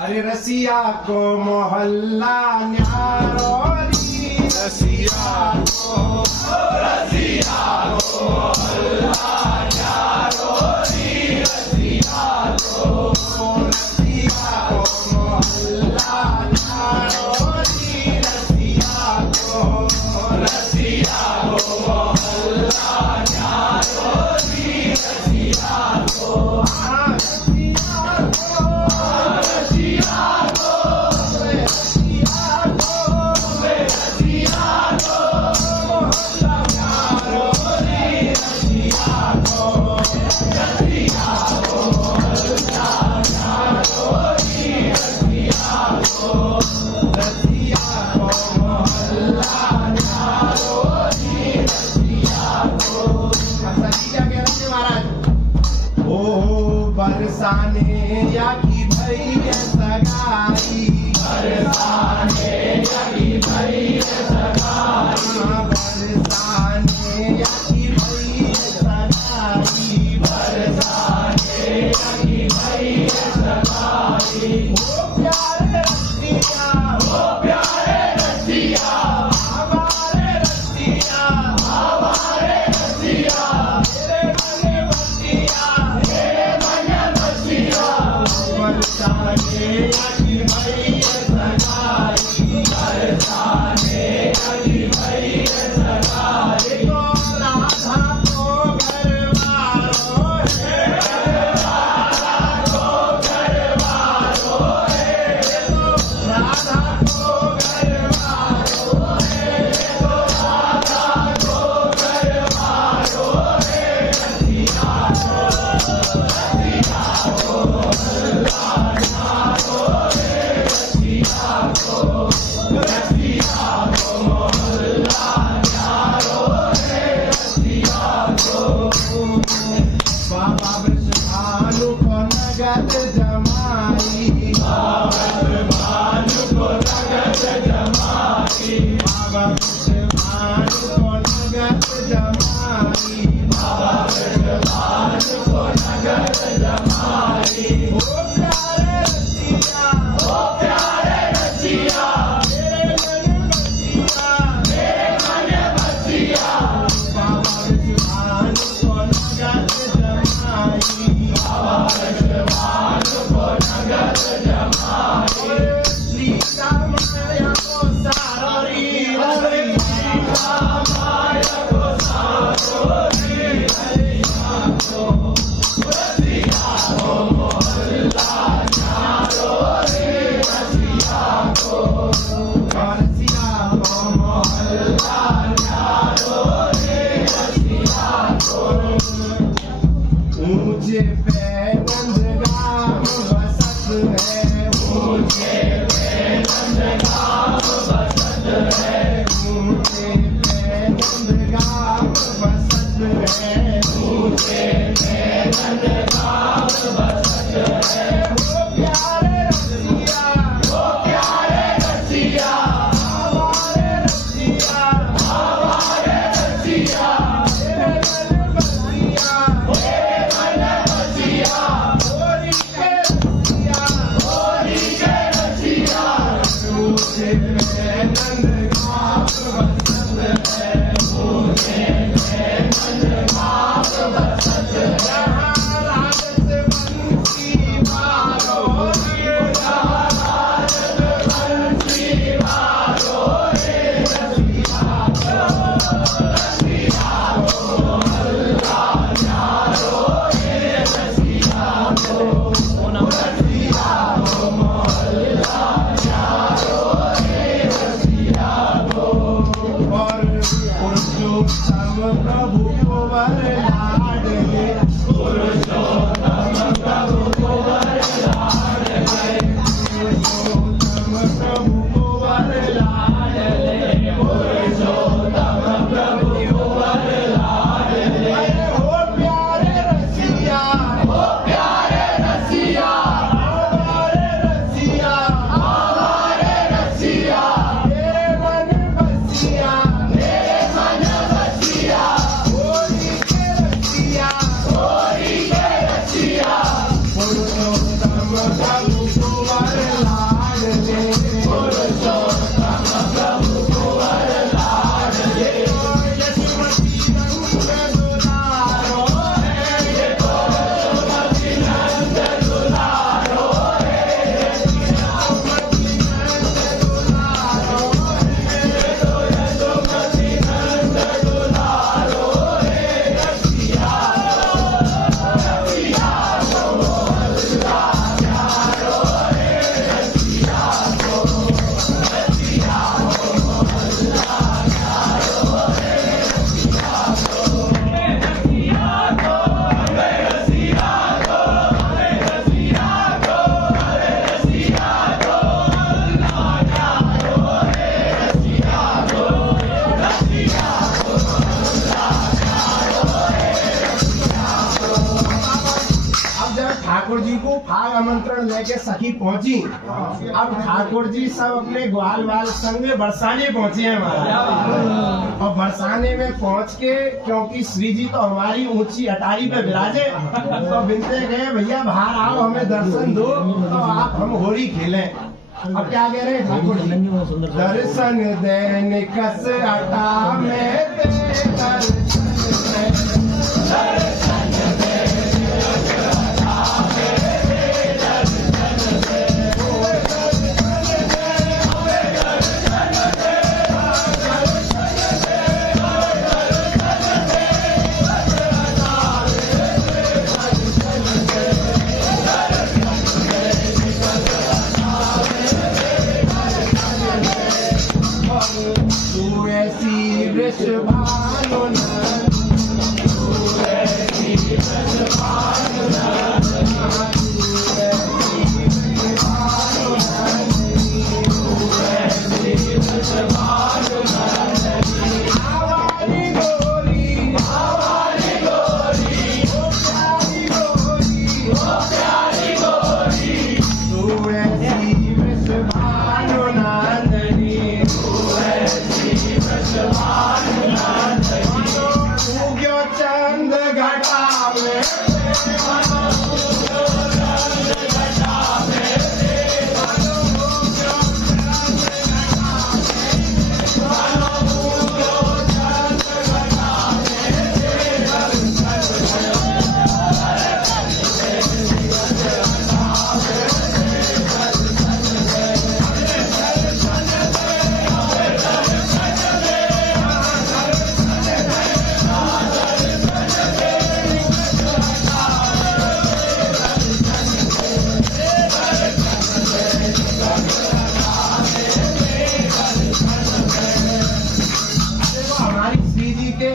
अरे रसिया को मोहल्ला न्यारो री, रसिया को मोहल्ला न्यारो री, रसिया को मोहल्ला न्यारो री, रसिया को मोहल्ला न्यारो री, रसिया को बरसाने या की भई सगाई, बरसाने या की भई सगाई, बरसाने या की भई सगाई, बरसाने या की भई सगाई। ओ प्यारे रसिया, ओ प्यारे रसिया, हमारे रसिया, हमारे रसिया, बरसाने या की भई सगाई, बरसाने या की भई सगाई। तो राधा को घरवालो है, राधा को घरवालो है, तो राधा को घरवालो है, तो राधा को घरवालो है, रसिया को बाबा वृषभानु को नगद जमाई, बाबा वृषभानु को नगद जमाई, बाबा वृषभानु को नगद जमाई, बाबा वृषभानु को नगद जमाई। ओ प्यारे रसिया, ओ प्यारे रसिया, मेरे मन बसिया, मेरे मन बसिया, बाबा वृषभानु को नगद जमाई, बाबा वृषभानु को नगद जमाई। सीता माया को सारी, सीता माया को सारी, रसिया को मोहल्ला न्यारो रे, रसिया को मोहल्ला न्यारो रे, रसिया को। ऊंचे पे नंदगाम बसत है, ऊंचे पे फाग आमंत्रण लेके सखी पहुंची। अब ठाकुर जी सब अपने ग्वाल वाल संग में बरसाने पहुंचे हैं महाराज। और बरसाने में पहुंच के, क्योंकि श्री जी तो हमारी ऊंची अटारी पे विराजे, तो बिनते गए भैया बाहर आओ हमें दर्शन दो, तो आप हम होली खेलें। अब क्या कह रहे हैं ठाकुर जी? दर्शन देने कस अटा में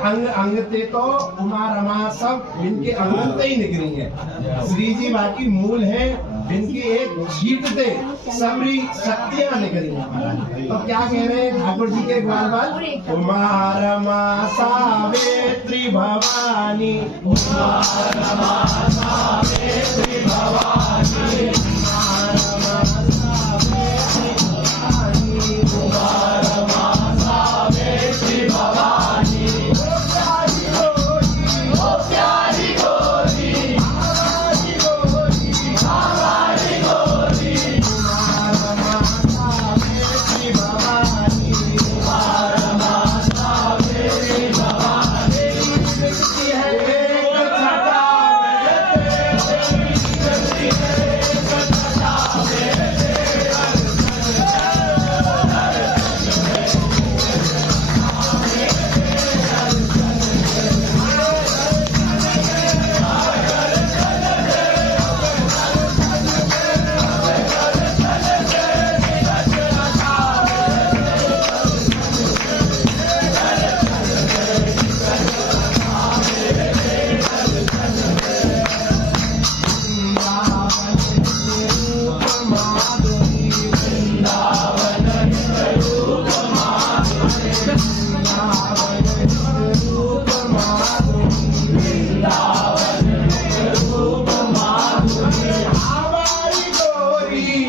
अंग अंग ते तो उमा रमा सब इनके अंगन ते ही निकली है। श्री जी बाकी मूल है, इनकी एक छीट ते सबरी शक्तियां निकली है। तो क्या कह रहे हैं ठाकुर जी के ग्वाल बाल? उमा रमा सावित्री भवानी, उमा रमा सावित्री भवानी, उमा रमा सावित्री भवानी, उमा रमा सावित्री भवानी। हमारी गोरी